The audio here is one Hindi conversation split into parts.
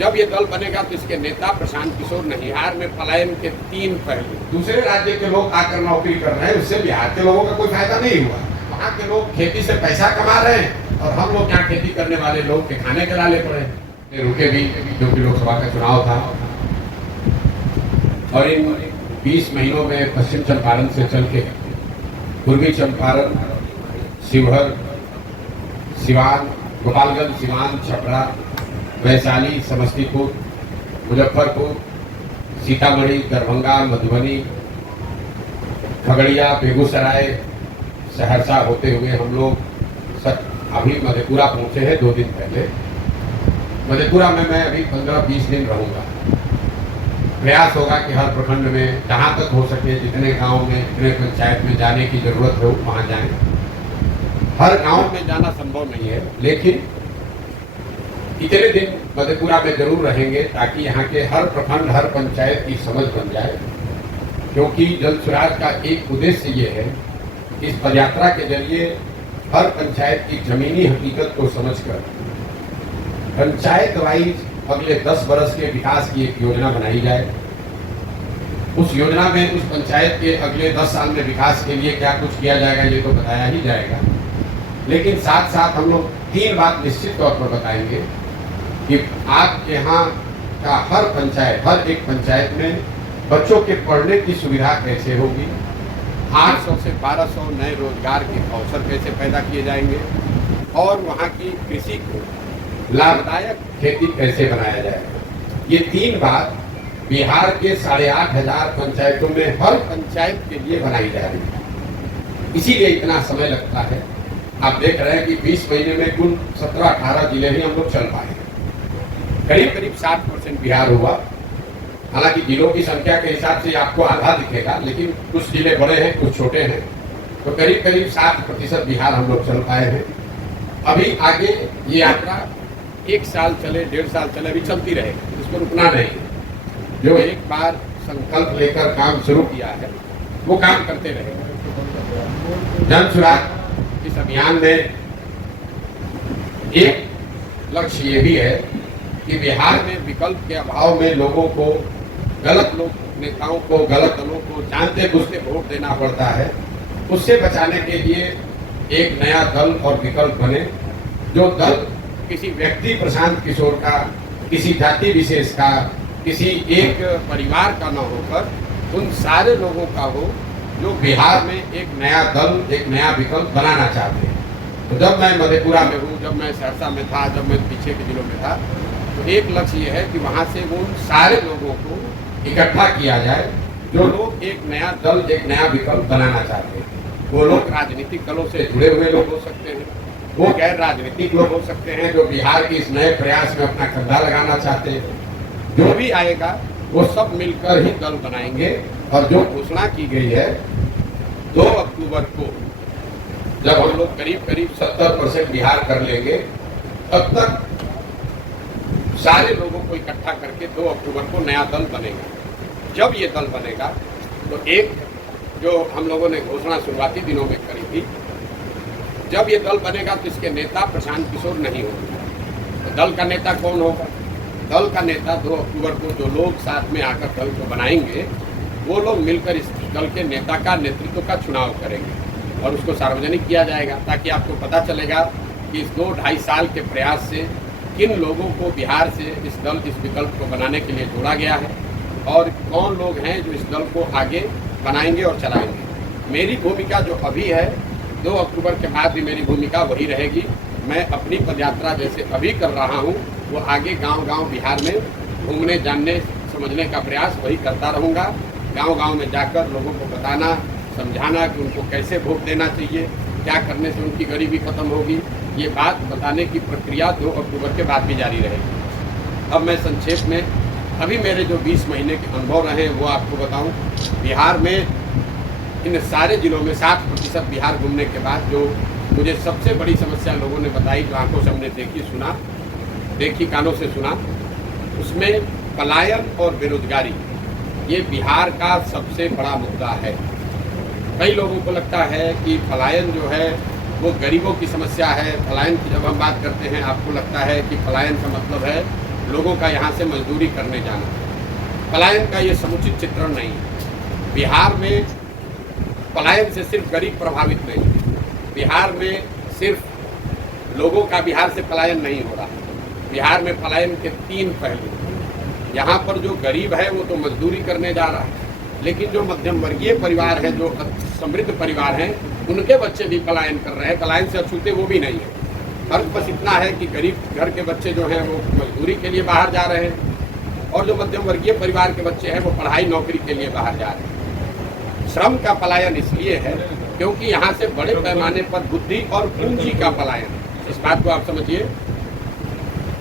जब ये दल बनेगा तो इसके नेता प्रशांत किशोर बिहार में पलायन के 3 पहलू, दूसरे राज्य के लोग आकर नौकरी कर रहे हैं, उससे बिहार के लोगों का कोई फायदा नहीं हुआ। वहाँ के लोग खेती से पैसा कमा रहे हैं और हम लोग यहाँ खेती करने वाले लोग के खाने के लाले पड़े हैं। रुके भी क्योंकि लोकसभा का चुनाव था और इन 20 महीनों में पश्चिम चंपारण से चल के पूर्वी चंपारण, शिवहर, सिवान, गोपालगंज, सिवान, छपरा, वैशाली, समस्तीपुर, मुजफ्फरपुर, सीतामढ़ी, दरभंगा, मधुबनी, खगड़िया, बेगूसराय, सहरसा होते हुए हम लोग अभी मधेपुरा पहुंचे हैं 2 दिन पहले। मधेपुरा में मैं अभी 15-20 दिन रहूंगा। प्रयास होगा कि हर प्रखंड में जहां तक हो सके, जितने गांव में, जितने पंचायत में जाने की जरूरत हो वहां जाएं। हर गांव में जाना संभव नहीं है, लेकिन इतने दिन मधेपुरा में जरूर रहेंगे ताकि यहाँ के हर प्रखंड, हर पंचायत की समझ बन जाए। क्योंकि जल स्वराज का एक उद्देश्य ये है, इस पदयात्रा के जरिए हर पंचायत की जमीनी हकीकत को समझकर पंचायत वाइज अगले 10 वर्ष के विकास की एक योजना बनाई जाए। उस योजना में उस पंचायत के अगले 10 साल में विकास के लिए क्या कुछ किया जाएगा ये तो बताया ही जाएगा, लेकिन साथ साथ हम लोग 3 बात निश्चित तौर पर बताएंगे कि आपके यहाँ का हर पंचायत, हर एक पंचायत में बच्चों के पढ़ने की सुविधा कैसे होगी, 800 से 1200 नए रोजगार के अवसर कैसे पैदा किए जाएंगे और वहाँ की कृषि को लाभदायक खेती कैसे बनाया जाएगा। ये 3 बात बिहार के 8,500 पंचायतों में हर पंचायत के लिए बनाई जा रही है। इसीलिए इतना समय लगता है। आप देख रहे हैं कि 20 महीने में कुल 17-18 जिले ही हम लोग चल पाए। करीब 60% बिहार हुआ। हालांकि जिलों की संख्या के हिसाब से आपको आधा दिखेगा, लेकिन कुछ जिले बड़े हैं, कुछ छोटे हैं, तो करीब 60% बिहार हम लोग चल पाए हैं। अभी आगे ये यात्रा 1 साल चले, 1.5 साल चले, अभी चलती रहेगी, इसको रुकना नहीं। जो एक बार संकल्प लेकर काम शुरू किया है वो काम करते रहेंगे। जन स्वराज इस अभियान में एक लक्ष्य ये भी है कि बिहार में विकल्प के अभाव में लोगों को, गलत लोग, नेताओं को, गलत दलों को जानते बुझते वोट देना पड़ता है। उससे बचाने के लिए एक नया दल और विकल्प बने, जो दल किसी व्यक्ति प्रशांत किशोर का, किसी जाति विशेष का, किसी एक परिवार का न होकर उन सारे लोगों का हो जो बिहार में एक नया दल, एक नया विकल्प बनाना चाहते हैं। तो जब मैं मधेपुरा में हूँ, जब मैं सहरसा में था, जब मैं पीछे के जिलों में था, तो एक लक्ष्य ये है कि वहाँ से उन सारे लोगों को इकट्ठा किया जाए जो लोग एक नया दल, एक नया विकल्प बनाना चाहते हैं। वो लोग राजनीतिक दलों से जुड़े हुए लोग हो सकते हैं, वो गैर राजनीतिक लोग हो सकते हैं जो बिहार के इस नए प्रयास में अपना कंधा लगाना चाहते हैं। जो भी आएगा वो सब मिलकर ही दल बनाएंगे। और जो घोषणा की गई है 2 अक्टूबर को, जब हम लोग करीब 70% बिहार कर लेंगे, तब तक सारे लोगों को इकट्ठा करके 2 अक्टूबर को नया दल बनेगा। जब ये दल बनेगा तो एक जो हम लोगों ने घोषणा शुरुआती दिनों में करी थी, जब ये दल बनेगा तो इसके नेता प्रशांत किशोर नहीं होंगे। तो दल का नेता कौन होगा? दल का नेता 2 अक्टूबर को जो लोग साथ में आकर दल को बनाएंगे, वो लोग मिलकर इस दल के नेता का, नेतृत्व का चुनाव करेंगे और उसको सार्वजनिक किया जाएगा, ताकि आपको पता चलेगा कि इस 2-2.5 साल के प्रयास से किन लोगों को बिहार से इस दल, इस विकल्प को बनाने के लिए जोड़ा गया है और कौन लोग हैं जो इस दल को आगे बनाएंगे और चलाएंगे। मेरी भूमिका जो अभी है, 2 अक्टूबर के बाद भी मेरी भूमिका वही रहेगी। मैं अपनी पदयात्रा जैसे अभी कर रहा हूँ, वो आगे गांव-गांव बिहार में घूमने, जानने, समझने का प्रयास वही करता रहूँगा। गांव-गांव में जाकर लोगों को बताना, समझाना कि उनको कैसे वोट देना चाहिए, क्या करने से उनकी गरीबी खत्म होगी, ये बात बताने की प्रक्रिया 2 अक्टूबर के बाद भी जारी रहेगी। अब मैं संक्षेप में अभी मेरे जो 20 महीने के अनुभव रहे वो आपको बताऊं। बिहार में इन सारे जिलों में 60% बिहार घूमने के बाद जो मुझे सबसे बड़ी समस्या लोगों ने बताई, जो आंखों से हमने देखी कानों से सुना, उसमें पलायन और बेरोजगारी, ये बिहार का सबसे बड़ा मुद्दा है। कई लोगों को लगता है कि पलायन जो है वो गरीबों की समस्या है। पलायन की जब हम बात करते हैं, आपको लगता है कि पलायन का मतलब है लोगों का यहाँ से मजदूरी करने जाना। पलायन का ये समुचित चित्रण नहीं है। बिहार में पलायन से सिर्फ गरीब प्रभावित नहीं है। बिहार में सिर्फ लोगों का बिहार से पलायन नहीं हो रहा। बिहार में पलायन के 3 पहलू। यहाँ पर जो गरीब है वो तो मजदूरी करने जा रहा है, लेकिन जो मध्यम वर्गीय परिवार हैं, जो समृद्ध परिवार हैं, उनके बच्चे भी पलायन कर रहे हैं। पलायन से अछूते वो भी नहीं है। फर्क बस इतना है कि गरीब घर के बच्चे जो हैं वो मजदूरी के लिए बाहर जा रहे हैं, और जो मध्यम वर्गीय परिवार के बच्चे हैं वो पढ़ाई नौकरी के लिए बाहर जा रहे हैं। श्रम का पलायन इसलिए है क्योंकि यहाँ से बड़े पैमाने पर बुद्धि और पूंजी का पलायन। इस बात को आप समझिए,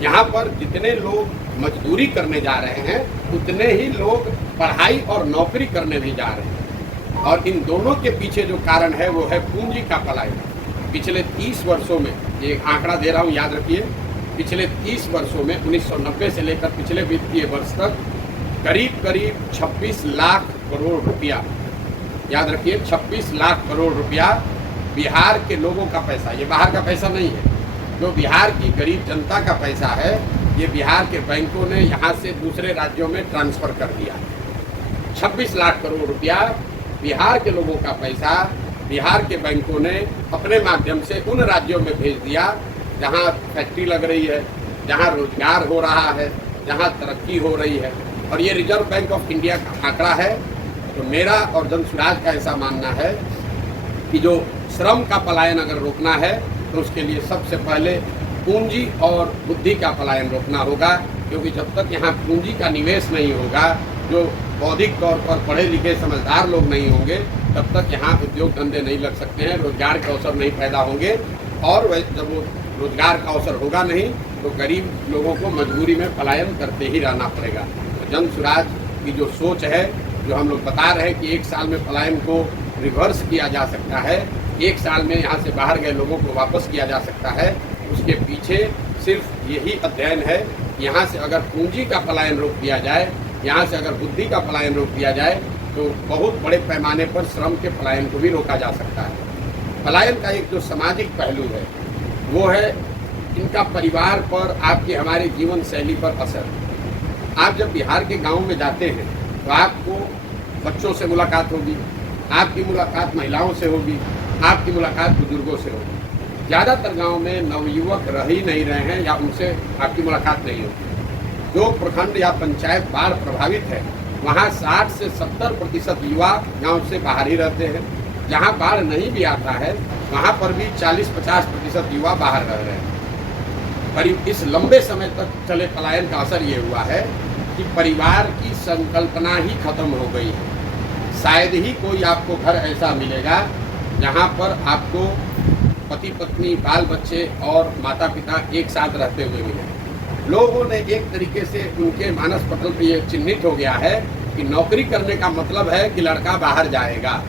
यहाँ पर जितने लोग मजदूरी करने जा रहे हैं उतने ही लोग पढ़ाई और नौकरी करने भी जा रहे हैं, और इन दोनों के पीछे जो कारण है वो है पूंजी का पलायन। पिछले 30 वर्षों में, ये आंकड़ा दे रहा हूँ याद रखिए, पिछले 30 वर्षों में 1990 से लेकर पिछले वित्तीय वर्ष तक करीब 26 लाख करोड़ रुपया, याद रखिए 26 लाख करोड़ रुपया बिहार के लोगों का पैसा, ये बाहर का पैसा नहीं है, जो बिहार की गरीब जनता का पैसा है, ये बिहार के बैंकों ने यहाँ से दूसरे राज्यों में ट्रांसफ़र कर दिया। 26 लाख करोड़ रुपया बिहार के लोगों का पैसा बिहार के बैंकों ने अपने माध्यम से उन राज्यों में भेज दिया जहाँ फैक्ट्री लग रही है, जहाँ रोजगार हो रहा है, जहाँ तरक्की हो रही है। और ये रिजर्व बैंक ऑफ इंडिया का आंकड़ा है। तो मेरा और जनसुराज का ऐसा मानना है कि जो श्रम का पलायन अगर रोकना है तो उसके लिए सबसे पहले पूंजी और बुद्धि का पलायन रोकना होगा, क्योंकि जब तक यहाँ पूंजी का निवेश नहीं होगा, जो बौद्धिक तौर पर पढ़े लिखे समझदार लोग नहीं होंगे, तब तक यहाँ उद्योग धंधे नहीं लग सकते हैं, रोजगार के अवसर नहीं पैदा होंगे, और जब वो रोजगार का अवसर होगा नहीं तो गरीब लोगों को मजबूरी में पलायन करते ही रहना पड़ेगा। तो जनसुराज की जो सोच है, जो हम लोग बता रहे हैं कि 1 साल में पलायन को रिवर्स किया जा सकता है, 1 साल में यहाँ से बाहर गए लोगों को वापस किया जा सकता है, उसके पीछे सिर्फ यही अध्ययन है। यहाँ से अगर पूंजी का पलायन रोक दिया जाए, यहाँ से अगर बुद्धि का पलायन रोक दिया जाए, तो बहुत बड़े पैमाने पर श्रम के पलायन को भी रोका जा सकता है। पलायन का एक जो सामाजिक पहलू है वो है इनका परिवार पर, आपकी हमारी जीवन शैली पर असर। आप जब बिहार के गाँव में जाते हैं तो आपको बच्चों से मुलाकात होगी, आपकी मुलाकात महिलाओं से होगी, आपकी मुलाकात बुजुर्गों से होगी। ज़्यादातर गांव में नवयुवक रह ही नहीं रहे हैं या उनसे आपकी मुलाकात नहीं होती। जो प्रखंड या पंचायत बाढ़ प्रभावित है वहाँ 60 से 70% युवा गांव से बाहर ही रहते हैं। जहाँ बाढ़ नहीं भी आता है वहाँ पर भी 40-50% युवा बाहर रह रहे हैं। पर इस लंबे समय तक चले पलायन का असर ये हुआ है कि परिवार की संकल्पना ही खत्म हो गई है। शायद ही कोई आपको घर ऐसा मिलेगा जहाँ पर आपको पति पत्नी, बाल बच्चे और माता पिता एक साथ रहते हुए मिले। लोगों ने एक तरीके से उनके मानस पटल पर यह चिन्हित हो गया है कि नौकरी करने का मतलब है कि लड़का बाहर जाएगा,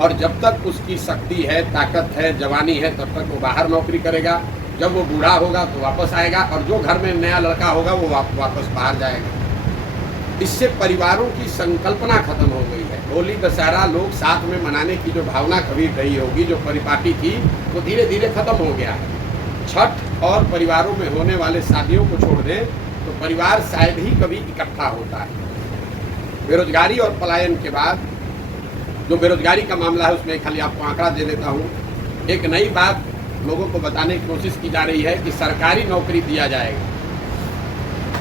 और जब तक उसकी शक्ति है, ताकत है, जवानी है, तब तक वो बाहर नौकरी करेगा। जब वो बूढ़ा होगा तो वापस आएगा, और जो घर में नया लड़का होगा वो वापस बाहर जाएगा। इससे परिवारों की संकल्पना खत्म हो गई है। होली दशहरा लोग साथ में मनाने की जो भावना कभी रही होगी, जो परिपाटी थी, वो धीरे धीरे खत्म हो गया है। छठ और परिवारों में होने वाले शादियों को छोड़ दें तो परिवार शायद ही कभी इकट्ठा होता है। बेरोजगारी और पलायन के बाद जो बेरोजगारी का मामला है उसमें खाली आपको आंकड़ा दे देता हूँ। एक नई बात लोगों को बताने की कोशिश की जा रही है कि सरकारी नौकरी दिया जाएगा,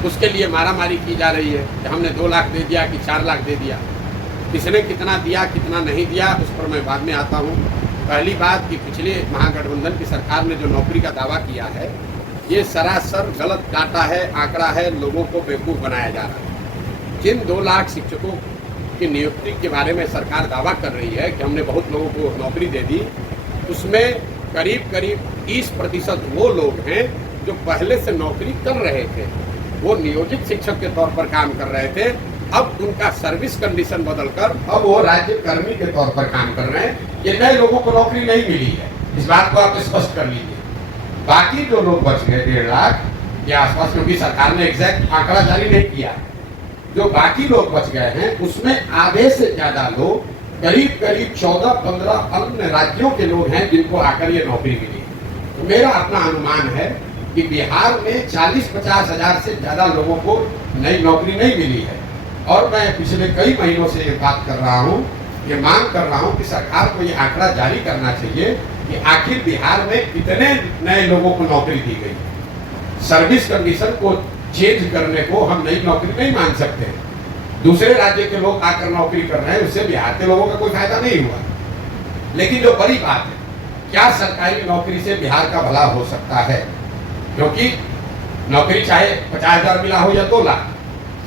उसके लिए मारामारी की जा रही है कि हमने 2 लाख दे दिया कि 4 लाख दे दिया। किसने कितना दिया कितना नहीं दिया उस पर मैं बाद में आता हूँ। पहली बात कि पिछले महागठबंधन की सरकार ने जो नौकरी का दावा किया है ये सरासर गलत डाटा है, आंकड़ा है, लोगों को बेवकूफ़ बनाया जा रहा है। जिन 2 लाख शिक्षकों की नियुक्ति के बारे में सरकार दावा कर रही है कि हमने बहुत लोगों को नौकरी दे दी, उसमें करीब 30% वो लोग हैं जो पहले से नौकरी कर रहे थे, वो नियोजित शिक्षक के तौर पर काम कर रहे थे। अब उनका सर्विस कंडीशन बदलकर अब वो राज्य कर्मी के तौर पर काम कर रहे हैं। ये नए लोगों को नौकरी नहीं मिली है, इस बात को आप स्पष्ट कर लीजिए। बाकी जो लोग बच गए 1.5 लाख के आसपास, क्योंकि सरकार ने एग्जैक्ट आंकड़ा जारी नहीं किया, जो बाकी लोग बच गए हैं उसमें आधे से ज्यादा लोग, करीब 14-15 अन्य राज्यों के लोग हैं जिनको आकर ये नौकरी मिली। तो मेरा अपना अनुमान है कि बिहार में 40-50 हजार से ज्यादा लोगों को नई नौकरी नहीं मिली है। और मैं पिछले कई महीनों से ये बात कर रहा हूँ, ये मांग कर रहा हूँ कि सरकार को ये आंकड़ा जारी करना चाहिए कि आखिर बिहार में कितने नए लोगों को नौकरी दी गई। सर्विस कंडीशन को चेंज करने को हम नई नौकरी नहीं मान सकते। दूसरे राज्य के लोग आकर नौकरी कर रहे हैं, उससे बिहार के लोगों का कोई फायदा नहीं हुआ। लेकिन जो बड़ी बात है, क्या सरकारी नौकरी से बिहार का भला हो सकता है? क्योंकि नौकरी चाहे 50,000 मिला हो या 2 लाख,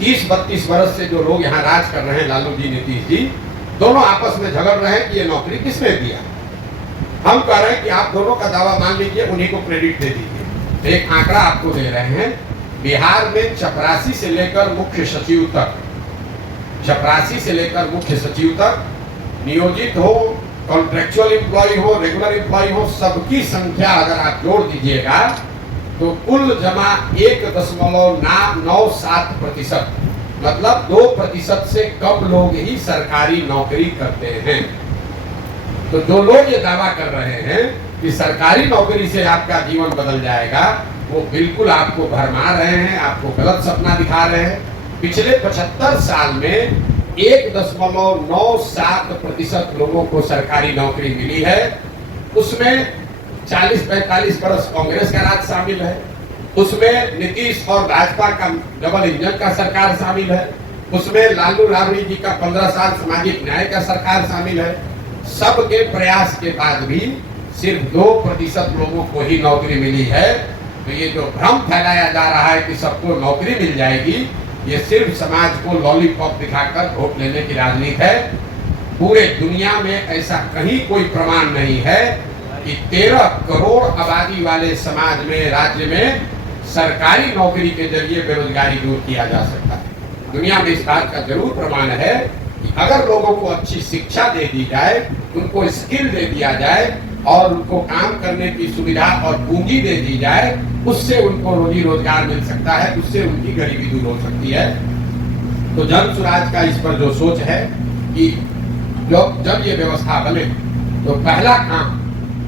30-32 वर्ष से जो लोग यहाँ राज कर रहे हैं, लालू जी, नीतीश जी, दोनों आपस में झगड़ रहे हैं कि ये नौकरी किसने दिया। हम कह रहे हैं कि आप दोनों का दावा मान लीजिए, उन्हीं को क्रेडिट दे दीजिए। एक आंकड़ा आपको दे रहे हैं, बिहार में चपरासी से लेकर मुख्य सचिव तक, चपरासी से लेकर मुख्य सचिव तक नियोजित हो, कॉन्ट्रेक्चुअल एम्प्लॉय हो, रेगुलर एम्प्लॉय हो, सबकी संख्या अगर आप जोड़ दीजिएगा तो कुल जमा 1.97%, मतलब 2% से कम लोग ही सरकारी नौकरी करते हैं। तो जो लोग ये दावा कर रहे हैं कि सरकारी नौकरी से आपका जीवन बदल जाएगा, वो बिल्कुल आपको भरमा रहे हैं, आपको गलत सपना दिखा रहे हैं। पिछले 75 साल में 1.97% लोगों को सरकारी नौकरी मिली है। उसमें 40-45 वर्ष कांग्रेस का राज शामिल है, उसमें नीतीश और भाजपा का डबल इंजन का सरकार शामिल है, उसमें लालू राबड़ी जी का 15 साल सामाजिक न्याय का सरकार शामिल है। सबके प्रयास के बाद भी सिर्फ 2% लोगों को ही नौकरी मिली है। तो ये जो भ्रम फैलाया जा रहा है कि सबको नौकरी मिल जाएगी, ये सिर्फ समाज को लॉलीपॉप दिखाकर वोट लेने की राजनीति है। पूरे दुनिया में ऐसा कहीं कोई प्रमाण नहीं है कि 13 करोड़ आबादी वाले समाज में, राज्य में सरकारी नौकरी के जरिए बेरोजगारी दूर किया जा सकता है। दुनिया में इस बात का जरूर प्रमाण है कि अगर लोगों को अच्छी शिक्षा दे दी जाए, उनको स्किल दे दिया जाए और उनको काम करने की सुविधा और पूंजी दे दी जाए, उससे उनको रोजी रोजगार मिल सकता है, उससे उनकी गरीबी दूर हो सकती है। तो जन स्वराज का इस पर जो सोच है कि जब ये व्यवस्था बने तो पहला काम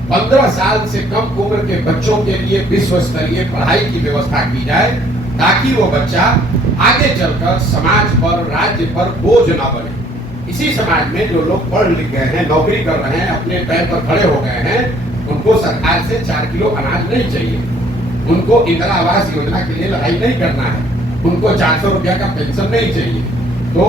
15 साल से कम उम्र के बच्चों के लिए विश्व स्तरीय पढ़ाई की व्यवस्था की जाए, ताकि वो बच्चा आगे चलकर समाज पर, राज्य पर बोझ न बने। इसी समाज में जो लोग पढ़ लिख गए हैं, नौकरी कर रहे हैं, अपने पैर पर खड़े हो गए हैं, उनको सरकार से 4 किलो अनाज नहीं चाहिए, उनको इंदिरा आवास योजना के लिए लड़ाई नहीं करना है, उनको 400 रुपया का पेंशन नहीं चाहिए। तो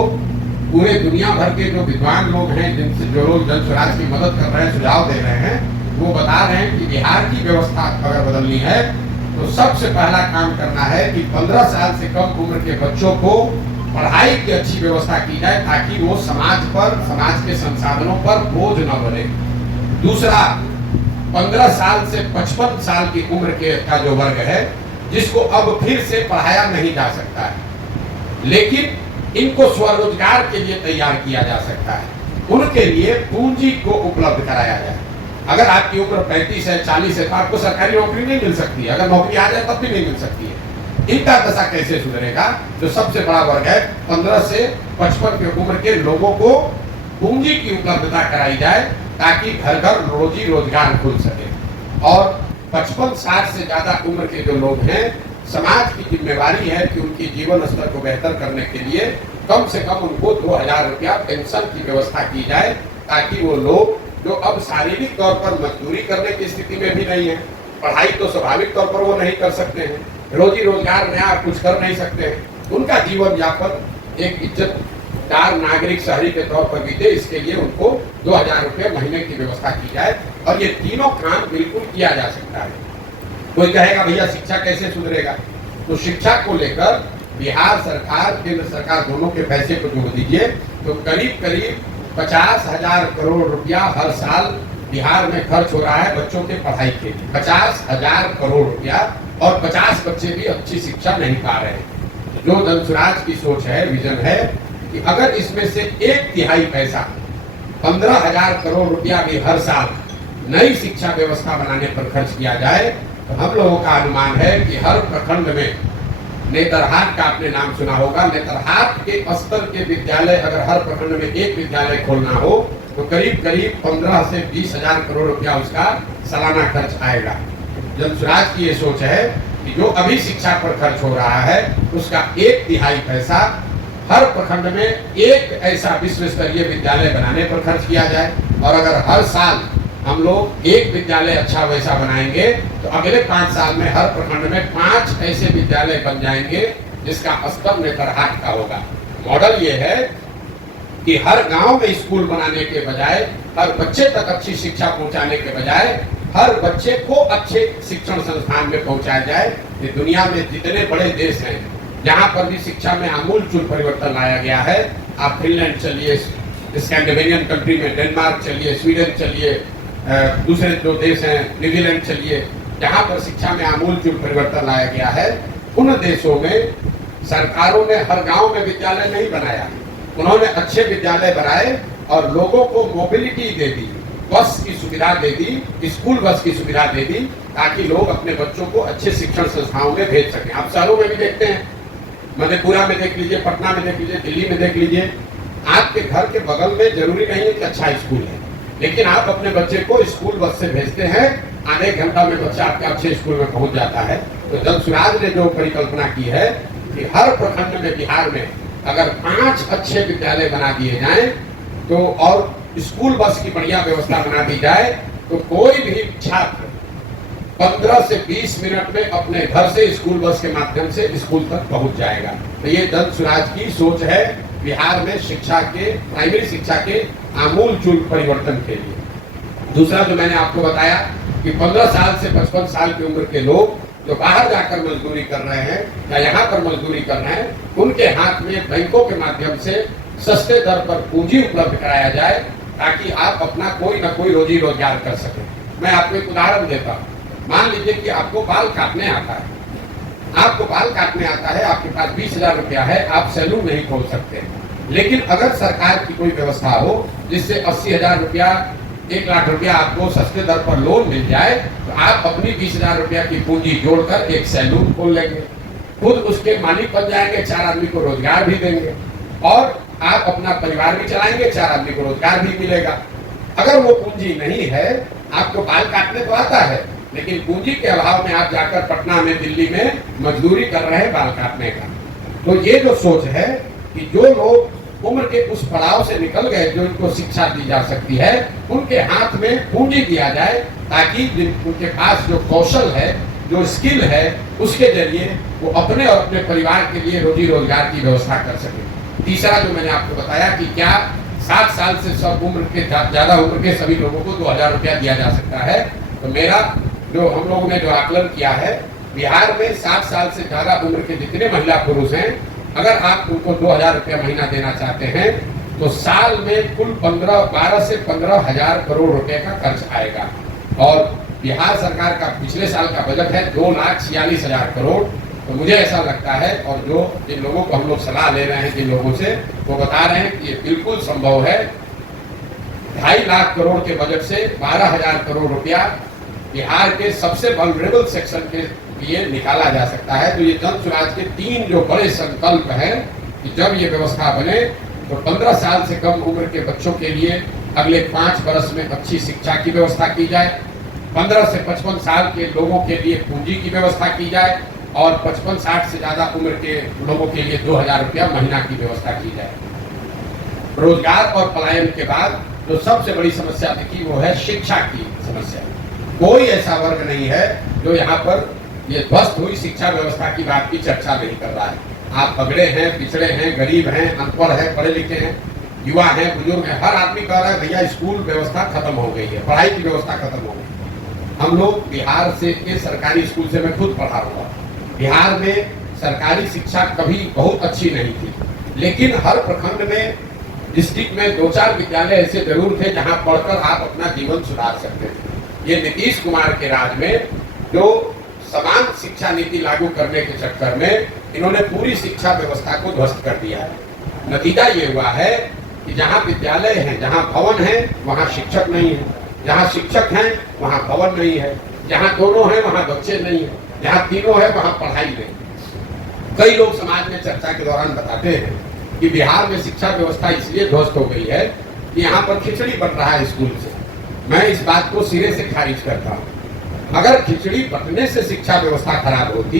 पूरे दुनिया भर के जो विद्वान लोग हैं, जिनसे जो लोग जन स्वराज की मदद कर रहे हैं, सुझाव दे रहे हैं, वो बता रहे हैं कि बिहार की व्यवस्था अगर बदलनी है तो सबसे पहला काम करना है कि 15 साल से कम उम्र के बच्चों को पढ़ाई की अच्छी व्यवस्था की जाए, ताकि वो समाज पर, समाज के संसाधनों पर बोझ न बने। दूसरा, 15 साल से 55 साल की उम्र के का जो वर्ग है, जिसको अब फिर से पढ़ाया नहीं जा सकता है, लेकिन इनको स्वरोजगार के लिए तैयार किया जा सकता है, उनके लिए पूंजी को उपलब्ध कराया जाए। अगर आपकी उम्र 35 है, 40 है, तो आपको सरकारी नौकरी नहीं मिल सकती है। अगर नौकरी आ जाए तब भी नहीं मिल सकती है। इनका दशा कैसे सुधरेगा? जो सबसे बड़ा वर्ग है, 15 से 55 की उम्र के लोगों को पूंजी की उपलब्धता कराई जाए, ताकि घर घर रोजी रोजगार खुल सके। और 55-60 से ज्यादा उम्र के जो लोग हैं, समाज की जिम्मेवारी है कि उनके जीवन स्तर को बेहतर करने के लिए कम से कम उनको 2000 रुपया पेंशन की व्यवस्था की जाए, ताकि वो लोग जो अब शारीरिक तौर पर मजदूरी करने की स्थिति में भी नहीं है, पढ़ाई तो स्वाभाविक तौर पर वो नहीं कर सकते हैं, रोजी रोजगार नया कुछ कर नहीं सकते हैं, उनका जीवन यापन एक इज्जतदार नागरिक शहरी के तौर पर बीते, इसके लिए उनको 2000 रुपये महीने की व्यवस्था की जाए। और ये तीनों काम बिल्कुल किया जा सकता है। कोई कहेगा भैया शिक्षा कैसे सुधरेगा? तो शिक्षा को लेकर बिहार सरकार, केंद्र सरकार दोनों के पैसे को जोड़ दीजिए तो करीब 50,000 करोड़ रुपया हर साल बिहार में खर्च हो रहा है बच्चों के पढ़ाई के लिए। 50,000 करोड़ रुपया, और 50 बच्चे भी अच्छी शिक्षा नहीं पा रहे हैं। जो जन स्वराज की सोच है, विजन है कि अगर इसमें से 1/3 पैसा, 15,000 करोड़ रुपया भी हर साल नई शिक्षा व्यवस्था बनाने पर खर्च किया जाए, तो हम लोगों का अनुमान है कि हर प्रखंड में, नेतरहाट का आपने नाम सुना होगा, नेतरहाट के स्तर के विद्यालय अगर हर प्रखंड में एक विद्यालय खोलना हो तो करीब 15 से 20,000 करोड़ रुपया उसका सालाना खर्च आएगा। जन स्वराज की ये सोच है कि कि जो अभी शिक्षा पर खर्च हो रहा है उसका 1/3 पैसा हर प्रखंड में एक ऐसा विश्व स्तरीय विद्यालय बनाने पर खर्च किया जाए। और अगर हर साल हम लोग एक विद्यालय अच्छा वैसा बनाएंगे तो अगले 5 साल में हर प्रखंड में 5 ऐसे विद्यालय बन जाएंगे जिसका स्तर नेतरहाट का होगा। मॉडल ये है कि हर गांव में स्कूल बनाने के बजाय, हर बच्चे तक अच्छी शिक्षा पहुंचाने के बजाय हर बच्चे को अच्छे शिक्षण संस्थान में पहुंचाया जाए। ये दुनिया में जितने बड़े देश हैं जहां पर भी शिक्षा में आमूलचूल परिवर्तन लाया गया है, आप फिनलैंड चलिए, स्कैंडिनेवियन कंट्री में डेनमार्क चलिए, स्वीडन चलिए, दूसरे जो देश हैं न्यूजीलैंड चलिए, जहां पर शिक्षा में आमूलचूल परिवर्तन लाया गया है, उन देशों में सरकारों ने हर गांव में विद्यालय नहीं बनाया, उन्होंने अच्छे विद्यालय बनाए और लोगों को मोबिलिटी दे दी, बस की सुविधा दे दी, स्कूल बस की सुविधा दे दी, ताकि लोग अपने बच्चों को अच्छे शिक्षण संस्थाओं में भेज सकें। आप शहरों में भी देखते हैं, मधेपुरा में देख लीजिए, पटना में देख लीजिए, दिल्ली में देख लीजिए, आपके घर के बगल में जरूरी नहीं है कि अच्छा स्कूल है, लेकिन आप अपने बच्चे को स्कूल बस से भेजते हैं, आधे एक घंटा में बच्चा आपके अच्छे स्कूल में पहुंच जाता है। तो जन स्वराज ने जो परिकल्पना की है कि हर प्रखंड में बिहार में अगर 5 अच्छे विद्यालय बना दिए जाएं तो और स्कूल बस की बढ़िया व्यवस्था बना दी जाए तो कोई भी छात्र 15 से 20 मिनट में अपने घर से स्कूल बस के माध्यम से स्कूल तक पहुंच जाएगा। तो ये जन स्वराज की सोच है बिहार में शिक्षा के, प्राइमरी शिक्षा के आमूलचूल परिवर्तन के लिए। दूसरा जो मैंने आपको बताया कि 15 साल से 55 साल की उम्र के लोग जो बाहर जाकर मजदूरी कर रहे हैं या यहाँ पर मजदूरी कर रहे हैं, उनके हाथ में बैंकों के माध्यम से सस्ते दर पर पूंजी उपलब्ध कराया जाए ताकि आप अपना कोई ना कोई रोजी रोजगार कर सकें। मैं आपको एक उदाहरण देता हूँ। मान लीजिए कि आपको बाल काटने आता है, आपको बाल काटने आता है, आपके पास 20,000 रुपया है, आप सैलून नहीं खोल सकते, लेकिन अगर सरकार की कोई व्यवस्था हो जिससे 80,000 रुपया, 1 लाख रुपया आपको सस्ते दर पर लोन मिल जाए तो आप अपनी 20,000 रुपया की पूंजी जोड़कर एक सैलून खोल लेंगे, खुद उसके मालिक बन जाएंगे, 4 आदमी को रोजगार भी देंगे और आप अपना परिवार भी चलाएंगे, 4 आदमी को रोजगार भी मिलेगा। अगर वो पूंजी नहीं है, आपको बाल काटने तो आता है लेकिन पूंजी के अभाव में आप जाकर पटना में, दिल्ली में मजदूरी कर रहे हैं बाल काटने का। तो ये जो सोच है कि जो लोग उम्र के उस पड़ाव से निकल गए जो इनको शिक्षा दी जा सकती है, उनके हाथ में पूंजी दिया जाए ताकि उनके पास जो कौशल है, जो स्किल है, उसके जरिए वो अपने और अपने परिवार के लिए रोजी रोजगार की व्यवस्था कर सके। तीसरा जो मैंने आपको बताया कि क्या 60 साल से सब उम्र के ज्यादा उम्र के सभी लोगों को 2,000 रुपया दिया जा सकता है। तो मेरा जो हम लोगों ने जो आकलन किया है, बिहार में 60 साल से ज्यादा उम्र के जितने महिला पुरुष हैं, अगर आप उनको 2,000 रुपया महीना देना चाहते हैं तो साल में कुल 12 से 15,000 करोड़ रुपए का खर्च आएगा। और बिहार सरकार का पिछले साल का बजट है 2,46,000 करोड़। तो मुझे ऐसा लगता है, और जो जिन लोगों को हम लोग सलाह ले रहे हैं, जिन लोगों से, वो बता रहे हैं कि ये बिल्कुल संभव है। 2.5 लाख करोड़ के बजट से 12,000 करोड़ रुपया बिहार के सबसे वल्नरेबल सेक्शन के लिए निकाला जा सकता है। तो ये जन स्वराज के 3 जो बड़े संकल्प हैं कि जब ये व्यवस्था बने तो 15 साल से कम उम्र के बच्चों के लिए अगले 5 वर्ष में अच्छी शिक्षा की व्यवस्था की जाए, 15 से 55 साल के लोगों के लिए पूंजी की व्यवस्था की जाए और 55-60 से ज्यादा उम्र के लोगों के लिए 2,000 रुपया महीना की व्यवस्था की जाए। रोजगार और पलायन के बाद जो सबसे बड़ी समस्या दिखी वो है शिक्षा की समस्या। कोई ऐसा वर्ग नहीं है जो यहाँ पर ये ध्वस्त हुई शिक्षा व्यवस्था की बात की चर्चा नहीं कर रहा है। आप पगड़े हैं, पिछड़े हैं, गरीब हैं, अनपढ़ हैं, पढ़े लिखे हैं, युवा हैं, बुजुर्ग हैं, हर आदमी कह रहा है भैया स्कूल व्यवस्था खत्म हो गई है, पढ़ाई की व्यवस्था खत्म हो गई। हम लोग बिहार से के सरकारी स्कूल से मैं खुद पढ़ा हुआ। बिहार में सरकारी शिक्षा कभी बहुत अच्छी नहीं थी, लेकिन हर प्रखंड में, डिस्ट्रिक्ट में 2-4 विद्यालय ऐसे जरूर थे जहां पढ़कर आप अपना जीवन सुधार सकते थे। ये नीतीश कुमार के राज में जो समान शिक्षा नीति लागू करने के चक्कर में इन्होंने पूरी शिक्षा व्यवस्था को ध्वस्त कर दिया है। नतीजा ये हुआ है कि जहाँ विद्यालय हैं, जहाँ भवन है, वहाँ शिक्षक नहीं है, जहाँ शिक्षक हैं वहाँ भवन नहीं है, जहाँ दोनों हैं वहाँ बच्चे नहीं है, जहाँ तीनों है वहाँ पढ़ाई नहीं। कई लोग समाज में चर्चा के दौरान बताते हैं कि बिहार में शिक्षा व्यवस्था इसलिए ध्वस्त हो गई है कि यहाँ पर खिचड़ी बन रहा है स्कूल से। मैं इस बात को सिरे से खारिज करता हूँ। अगर खिचड़ी बंटने से शिक्षा व्यवस्था खराब होती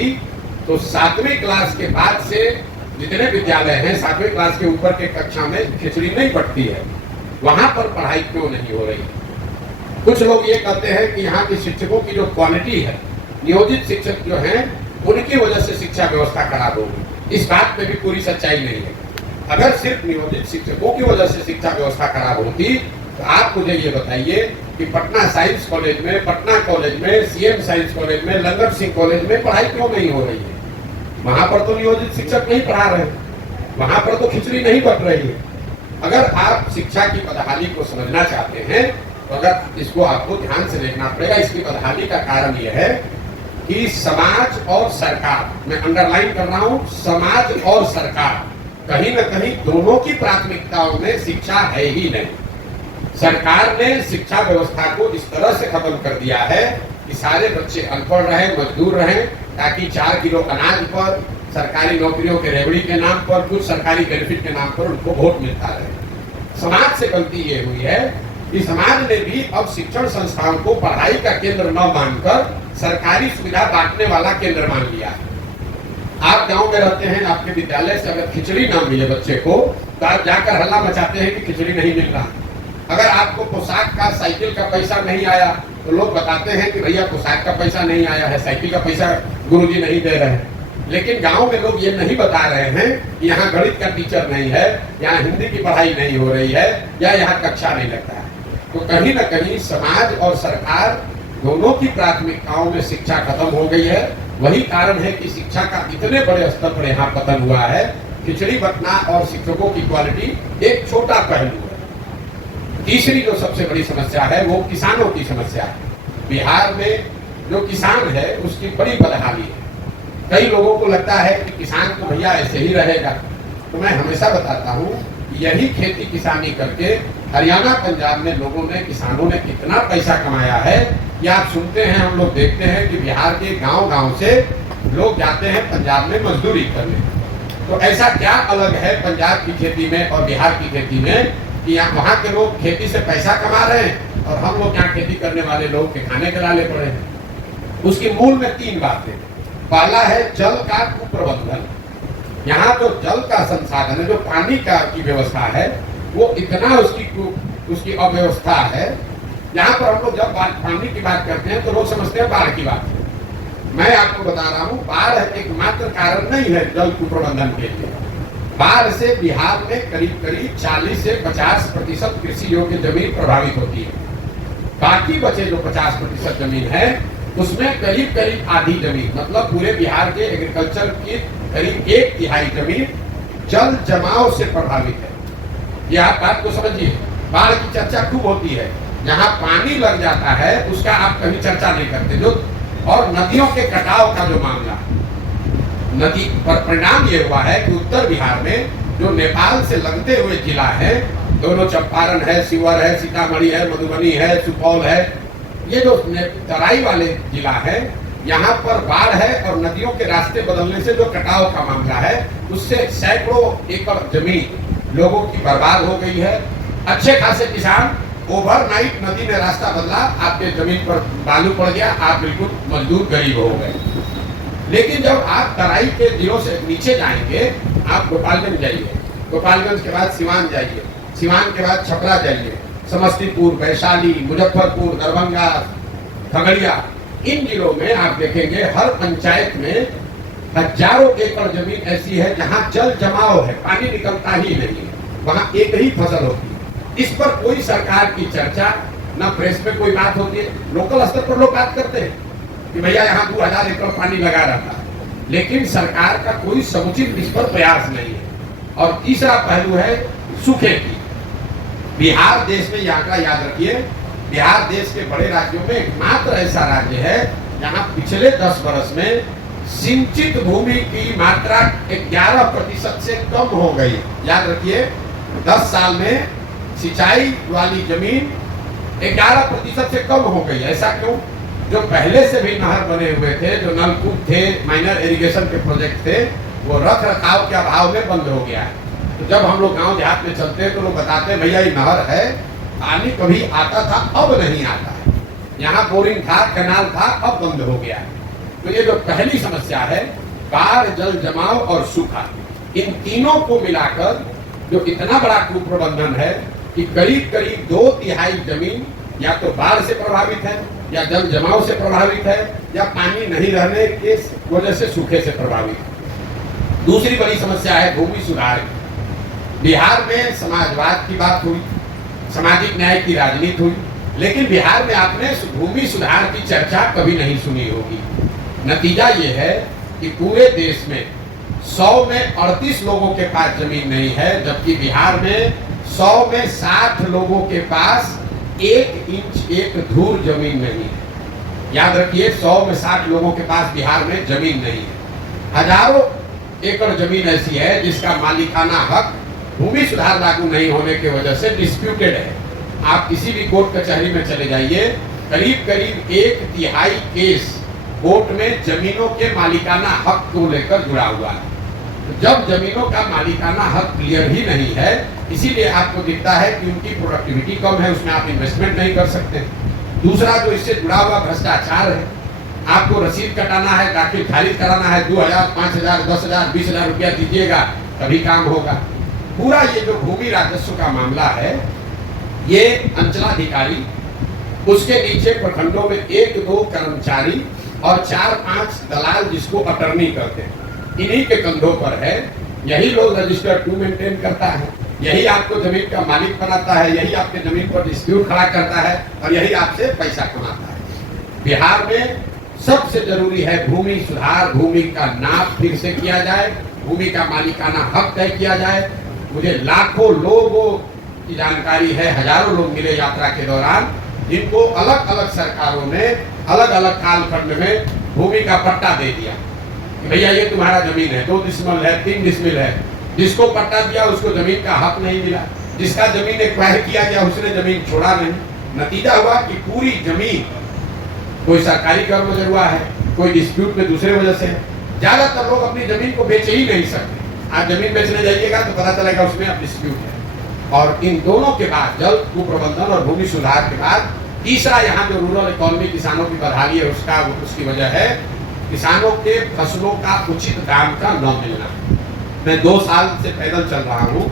तो 7वीं क्लास के बाद से जितने विद्यालय हैं 7वीं क्लास के ऊपर के कक्षा में खिचड़ी नहीं बंटती है, वहां पर पढ़ाई क्यों नहीं हो रही? कुछ लोग ये कहते हैं कि यहाँ के शिक्षकों की जो क्वालिटी है, नियोजित शिक्षक जो हैं उनकी वजह से शिक्षा व्यवस्था खराब होगी। इस बात में भी पूरी सच्चाई नहीं है। अगर सिर्फ नियोजित शिक्षकों की वजह से शिक्षा व्यवस्था खराब होती तो आप मुझे ये बताइए कि पटना साइंस कॉलेज में, पटना कॉलेज में, सीएम साइंस कॉलेज में, लंगर सिंह कॉलेज में पढ़ाई क्यों नहीं हो रही है? वहां पर तो नियोजित शिक्षक नहीं पढ़ा रहे, वहां पर तो खिचड़ी नहीं बट रही है। अगर आप शिक्षा की बदहाली को समझना चाहते हैं तो अगर इसको आपको ध्यान से देखना पड़ेगा। इसकी बदहाली का कारण यह है कि समाज और सरकार, मैं अंडरलाइन कर रहा हूं, समाज और सरकार कहीं न कहीं दोनों की प्राथमिकताओं में शिक्षा है ही नहीं। सरकार ने शिक्षा व्यवस्था को इस तरह से खत्म कर दिया है कि सारे बच्चे अनपढ़ रहे, मजदूर रहे, ताकि 4 किलो अनाज पर, सरकारी नौकरियों के रेवड़ी के नाम पर, कुछ सरकारी बेनिफिट के नाम पर उनको वोट मिलता रहे। समाज से गलती ये हुई है कि समाज ने भी अब शिक्षण संस्थाओं को पढ़ाई का केंद्र न मानकर सरकारी सुविधा बांटने वाला केंद्र मान लिया है। आप गांव में रहते हैं, आपके विद्यालय से अगर खिचड़ी ना मिले बच्चे को तो आप जाकर हल्ला मचाते हैं कि खिचड़ी नहीं मिल रहा। अगर आपको पोशाक का, साइकिल का पैसा नहीं आया तो लोग बताते हैं कि भैया पोशाक का पैसा नहीं आया है, साइकिल का पैसा गुरुजी नहीं दे रहे हैं। लेकिन गांव में लोग ये नहीं बता रहे हैं कि यहाँ गणित का टीचर नहीं है, यहाँ हिंदी की पढ़ाई नहीं हो रही है, या यहाँ कक्षा नहीं लगता है। तो कहीं ना कहीं समाज और सरकार दोनों की प्राथमिकताओं में शिक्षा खत्म हो गई है। वही कारण है कि शिक्षा का इतने बड़े स्तर पर यहाँ पतन हुआ है। खिचड़ी बंटना और शिक्षकों की क्वालिटी एक छोटा पहलू है। तीसरी जो सबसे बड़ी समस्या है वो किसानों की समस्या है। बिहार में जो किसान है उसकी बड़ी बदहाली है। कई लोगों को लगता है कि किसान तो भैया ऐसे ही रहेगा, तो मैं हमेशा बताता हूँ यही खेती किसानी करके हरियाणा, पंजाब में लोगों ने, किसानों ने कितना पैसा कमाया है। या आप सुनते हैं, हम लोग देखते हैं कि बिहार के गांव-गांव से लोग जाते हैं पंजाब में मजदूरी करने। तो ऐसा क्या अलग है पंजाब की खेती में और बिहार की खेती में कि यहाँ वहाँ के लोग खेती से पैसा कमा रहे हैं और हम लोग यहाँ खेती करने वाले लोग के खाने के लाले पड़े हैं? उसकी मूल में 3 बातें। पहला है जल का कुप्रबंधन। यहाँ जो जल का संसाधन है, जो पानी का की व्यवस्था है, वो इतना उसकी अव्यवस्था है। यहाँ पर हम लोग जब पानी की बात करते हैं तो लोग समझते हैं बाढ़ की बात है। मैं आपको बता रहा हूँ, बाढ़ एकमात्र कारण नहीं है जल कुप्रबंधन के लिए। बाढ़ से बिहार में करीब 40 से 50% कृषि योग्य जमीन प्रभावित होती है। बाकी बचे जो 50% जमीन है उसमें करीब आधी जमीन, मतलब पूरे बिहार के एग्रीकल्चर की करीब 1/3 जमीन जल जमाव से प्रभावित है। यह आप बात को समझिए। बाढ़ की चर्चा खूब होती है, जहाँ पानी लग जाता है उसका आप कभी चर्चा नहीं करते। जो और नदियों के कटाव का जो मामला, नदी पर परिणाम ये हुआ है कि उत्तर बिहार में जो नेपाल से लगते हुए जिला है, दोनों चंपारण है, शिवहर है, सीतामढ़ी है, मधुबनी है, सुपौल है, ये जो तराई वाले जिला है, यहाँ पर बाढ़ है और नदियों के रास्ते बदलने से जो कटाव का मामला है उससे सैकड़ों एकड़ जमीन लोगों की बर्बाद हो गई है। अच्छे खासे किसान, ओवरनाइट नदी ने रास्ता बदला, आपके जमीन पर बालू पड़ गया, आप बिल्कुल मजदूर गरीब हो गए। लेकिन जब आप तराई के जिलों से नीचे जाएंगे, आप गोपालगंज जाइए, गोपालगंज के बाद सिवान जाइए, सिवान के बाद छपरा जाइए, समस्तीपुर, वैशाली, मुजफ्फरपुर, दरभंगा, खगड़िया, इन जिलों में आप देखेंगे हर पंचायत में हजारों एकड़ जमीन ऐसी है जहां जल जमाव है, पानी निकलता ही नहीं है, वहां एक ही फसल होती है। इस पर कोई सरकार की चर्चा, न प्रेस में कोई बात होती है। लोकल स्तर पर लोग बात करते हैं कि भैया यहाँ 2000 एकड़ पानी लगा रहा था, लेकिन सरकार का कोई समुचित इस पर प्रयास नहीं है। और तीसरा पहलू है सूखे की। बिहार देश में, यह आंकड़ा याद रखिए, बिहार देश के बड़े राज्यों में एकमात्र ऐसा राज्य है जहां पिछले 10 वर्ष में सिंचित भूमि की मात्रा 11% से कम हो गई। याद रखिए, 10 साल में सिंचाई वाली जमीन 11% से कम हो गई। ऐसा क्यों? जो पहले से भी नहर बने हुए थे, जो नलकूप थे, माइनर इरिगेशन के प्रोजेक्ट थे, वो रख रखाव के अभाव में बंद हो गया है। तो जब हम लोग गांव देहात में चलते हैं तो लोग बताते हैं भैया ये नहर है, पानी कभी आता था, अब नहीं आता है। यहाँ बोरिंग था, कैनाल था, अब बंद हो गया है। तो ये जो पहली समस्या है, बाढ़, जल जमाव और सूखा, इन तीनों को मिलाकर जो इतना बड़ा कुप्रबंधन है कि करीब करीब 2/3 जमीन या तो बाढ़ से प्रभावित है, या जल जमाव से प्रभावित है, या पानी नहीं रहने के वजह से सूखे से प्रभावित है। दूसरी बड़ी समस्या है भूमि सुधार। बिहार में समाजवाद की बात हुई, सामाजिक न्याय की राजनीति हुई, लेकिन बिहार में आपने भूमि सुधार की चर्चा कभी नहीं सुनी होगी। नतीजा ये है कि पूरे देश में 100 में 38 लोगों के पास जमीन नहीं है, जबकि बिहार में 100 में 60 लोगों के पास 1 इंच 1 धूर जमीन नहीं है। याद रखिए, 100 में 60 लोगों के पास बिहार में जमीन नहीं है। हजारों एकड़ जमीन ऐसी है जिसका मालिकाना हक भूमि सुधार लागू नहीं होने की वजह से डिस्प्यूटेड है। आप किसी भी कोर्ट कचहरी में चले जाइए, करीब करीब 1/3 केस कोर्ट में जमीनों के मालिकाना हक को लेकर जुड़ा हुआ है। तो जब जमीनों का मालिकाना हक क्लियर ही नहीं है, इसीलिए आपको दिखता है कि उनकी प्रोडक्टिविटी कम है, उसमें आप इन्वेस्टमेंट नहीं कर सकते। दूसरा जो इससे जुड़ा हुआ भ्रष्टाचार है, आपको रसीद कटाना है, दाखिल खारिज कराना है, 2000, 5000, 10,000, 20,000 रुपया दीजिएगा तभी काम होगा। पूरा ये जो भूमि राजस्व का मामला है, ये अंचलाधिकारी, उसके नीचे प्रखंडों में 1-2 कर्मचारी और 4-5 दलाल जिसको अटर्नी कहते हैं, इन्हीं के कंधों पर है। यही लोग रजिस्टर 2 मेंटेन करता है, यही आपको जमीन का मालिक बनाता है, यही आपके जमीन पर डिस्प्यूट खड़ा करता है और यही आपसे पैसा कमाता है। बिहार में सबसे जरूरी है भूमि सुधार, भूमि का नाप फिर से किया जाए, भूमि का मालिकाना हक तय किया जाए। मुझे लाखों लोगों की जानकारी है, हजारों लोग मिले यात्रा के दौरान, जिनको अलग अलग सरकारों ने अलग अलग कालखंड में भूमि का पट्टा दे दिया कि भैया ये तुम्हारा जमीन है, 2 डिसमिल है, 3 डिसमिल है। जिसको पट्टा दिया उसको जमीन का हक नहीं मिला, जिसका जमीन एक्वायर किया गया उसने जमीन छोड़ा नहीं। नतीजा हुआ कि पूरी जमीन, कोई सरकारी कर्म जरूर है, कोई डिस्प्यूट में दूसरे वजह से है। ज्यादातर लोग अपनी जमीन को बेच ही नहीं सकते। आप जमीन बेचने जाइएगा तो पता चलेगा उसमें अब डिस्प्यूट है। और इन दोनों के बाद, जल कुप्रबंधन और भूमि सुधार के बाद, तीसरा यहाँ जो रूरल इकोनॉमी किसानों की बदहाली है, उसकी वजह है किसानों के फसलों का उचित दाम का न मिलना। मैं 2 साल से पैदल चल रहा हूँ,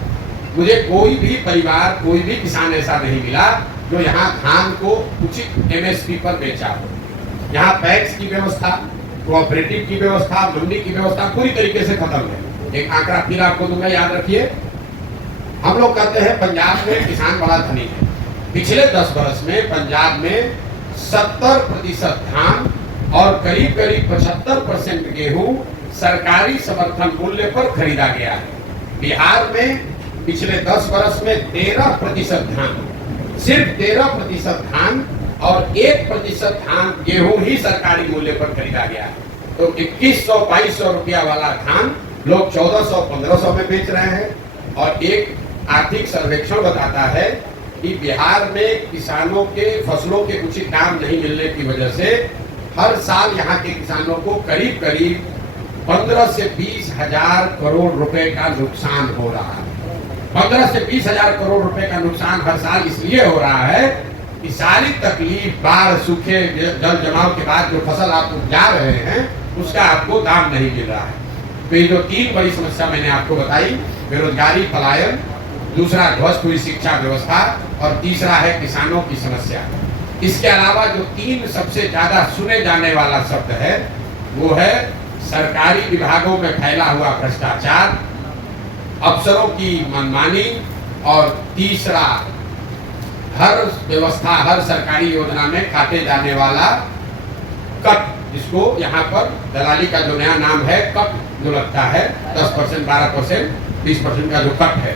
मुझे कोई भी परिवार, कोई भी किसान ऐसा नहीं मिला जो यहाँ धान को उचित MSP पर बेचा हो। यहाँ पैक्स की व्यवस्था, कोऑपरेटिव की व्यवस्था, मंडी की व्यवस्था पूरी तरीके से खत्म है। एक आंकड़ा फिर आपको दूंगा, याद रखिए। हम लोग कहते हैं पंजाब में किसान बड़ा धनी है। पिछले 10 वर्ष में पंजाब में 70% धान और करीब करीब 75% गेहूं सरकारी समर्थन मूल्य पर खरीदा गया है। बिहार में पिछले 10 वर्ष में 13% धान, सिर्फ 13% धान और 1% धान गेहूं ही सरकारी मूल्य पर खरीदा गया है। तो 2100-2200 रुपया वाला धान लोग 1400-1500 में बेच रहे हैं। और एक आर्थिक सर्वेक्षण बताता है कि बिहार में किसानों के फसलों के उचित दाम नहीं मिलने की वजह से हर साल यहाँ के किसानों को करीब करीब 15 से 20 हजार करोड़ रुपए का नुकसान हो रहा है। 15 से 20 हजार करोड़ रुपए का नुकसान हर साल इसलिए हो रहा है कि सारी तकलीफ, बाढ़, सूखे, जल जमाव के बाद जो फसल आप उपजा रहे हैं उसका आपको दाम नहीं मिल रहा है। तो ये जो 3 बड़ी समस्या मैंने आपको बताई, बेरोजगारी, पलायन, दूसरा ध्वस्त हुई शिक्षा व्यवस्था और तीसरा है किसानों की समस्या। इसके अलावा जो 3 सबसे ज्यादा सुने जाने वाला शब्द है वो है सरकारी विभागों में फैला हुआ भ्रष्टाचार, अफसरों की मनमानी और तीसरा हर व्यवस्था, हर सरकारी योजना में काटे जाने वाला कट, जिसको यहाँ पर दलाली का जो नया नाम है कट जो लगता है, 10%, 12%, 20% का जो कट है।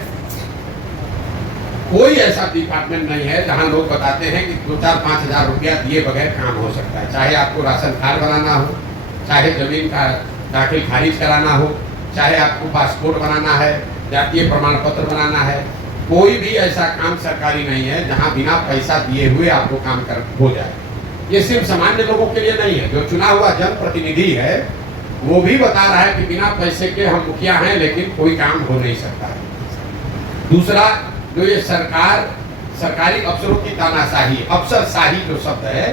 कोई ऐसा डिपार्टमेंट नहीं है जहां लोग बताते हैं कि 2-4-5 हजार रुपया दिए बगैर काम हो सकता है। चाहे आपको राशन कार्ड बनाना हो, चाहे जमीन का दाखिल खारिज कराना हो, चाहे आपको पासपोर्ट बनाना है, जातीय प्रमाण पत्र बनाना है, कोई भी ऐसा काम सरकारी नहीं है जहां बिना पैसा दिए हुए आपको काम कर हो जाए। ये सिर्फ सामान्य लोगों के लिए नहीं है, जो चुना हुआ जनप्रतिनिधि है वो भी बता रहा है कि बिना पैसे के हम मुखिया हैं लेकिन कोई काम हो नहीं सकता है। दूसरा, जो ये सरकारी अफसरों की तानाशाही, अफसरशाही जो शब्द है,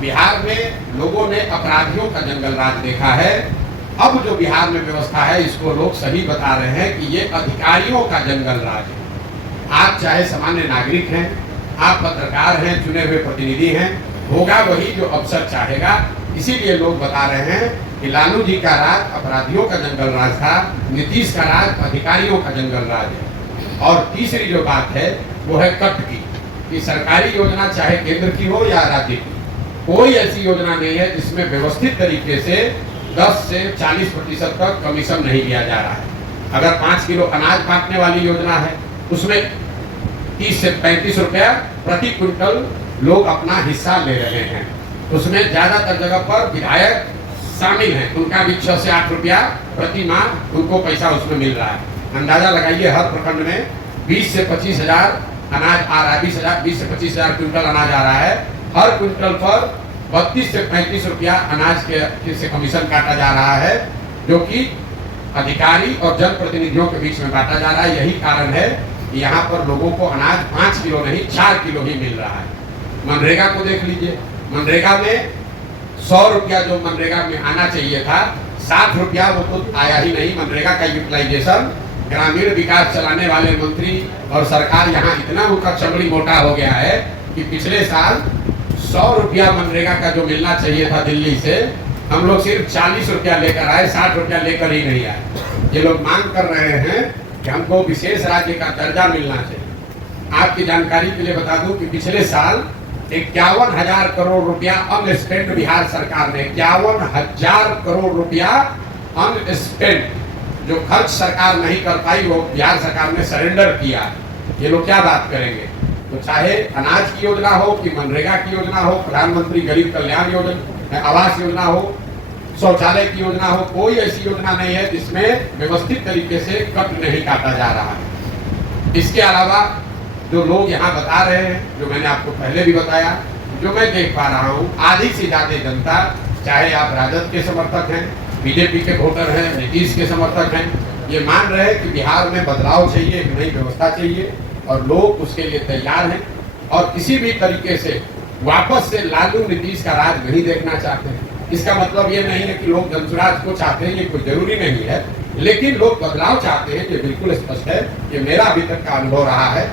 बिहार में लोगों ने अपराधियों का जंगल राज देखा है। अब जो बिहार में व्यवस्था है इसको लोग सही बता रहे हैं कि ये अधिकारियों का जंगल राज है। आप चाहे सामान्य नागरिक हैं, आप पत्रकार हैं, चुने हुए प्रतिनिधि हैं, होगा वही जो अफसर चाहेगा। इसीलिए लोग बता रहे हैं कि लालू जी का राज अपराधियों का जंगल राज था, नीतीश का राज अधिकारियों का जंगल राज है। और तीसरी जो बात है वो है कट की, कि सरकारी योजना चाहे केंद्र की हो या राज्य की, कोई ऐसी योजना नहीं है जिसमें व्यवस्थित तरीके से 10 से 40% तक कमीशन नहीं लिया जा रहा है। अगर 5 किलो अनाज बांटने वाली योजना है उसमें 30 से 35 रुपया प्रति क्विंटल लोग अपना हिस्सा ले रहे हैं। उसमें ज्यादातर जगह पर विधायक शामिल हैं, उनका भी 6 से 8 रुपया प्रति माह उनको पैसा उसमें मिल रहा है। अंदाजा लगाइए, हर प्रखंड में 20 से 25 हजार अनाज आ रहा है, 20 से 25 हजार क्विंटल अनाज आ रहा है। हर क्विंटल पर 32 से 35 रुपया अनाज के से कमीशन काटा जा रहा है, जो कि अधिकारी और जनप्रतिनिधियों के बीच में बांटा जा रहा है। यही कारण है कि यहाँ पर लोगों को अनाज 5 किलो नहीं 4 किलो ही मिल रहा है। मनरेगा को देख लीजिए, मनरेगा में 100 रुपया जो मनरेगा में आना चाहिए था, 60 रुपया वो तो आया ही नहीं। मनरेगा का यूटिलाइजेशन, ग्रामीण विकास चलाने वाले मंत्री और सरकार यहाँ इतना उनका चमड़ी मोटा हो गया है कि पिछले साल 100 रुपया मनरेगा का जो मिलना चाहिए था दिल्ली से, हम लोग सिर्फ 40 रुपया लेकर आए, 60 रुपया लेकर ही नहीं आए। ये लोग मांग कर रहे हैं कि हमको विशेष राज्य का दर्जा मिलना चाहिए। आपकी जानकारी के लिए बता दूं कि पिछले साल 51,000 करोड़ रुपया अनस्पेंड बिहार सरकार ने, 51,000 करोड़ रुपया अनस्पेंड जो खर्च सरकार नहीं कर पाई वो बिहार सरकार ने सरेंडर किया। ये लोग क्या बात करेंगे? तो चाहे अनाज की योजना हो कि मनरेगा की योजना हो, प्रधानमंत्री गरीब कल्याण योजना, आवास योजना हो, शौचालय की योजना हो, कोई ऐसी योजना नहीं है जिसमें व्यवस्थित तरीके से कट नहीं काटा जा रहा है। इसके अलावा जो लोग यहाँ बता रहे हैं, जो मैंने आपको पहले भी बताया, जो मैं देख पा रहा हूँ, आधी से ज्यादा जनता, चाहे आप राजद के समर्थक हैं, बीजेपी के वोटर हैं, नीतीश के समर्थक हैं, ये मान रहे हैं कि बिहार में बदलाव चाहिए, एक नई व्यवस्था चाहिए और लोग उसके लिए तैयार हैं और किसी भी तरीके से वापस से लालू नीतीश का राज नहीं देखना चाहते हैं। इसका मतलब ये नहीं है कि लोग जनसुराज को चाहते हैं, ये कोई जरूरी नहीं है, लेकिन लोग बदलाव चाहते हैं, ये बिल्कुल स्पष्ट है। ये मेरा अभी तक का अनुभव रहा है।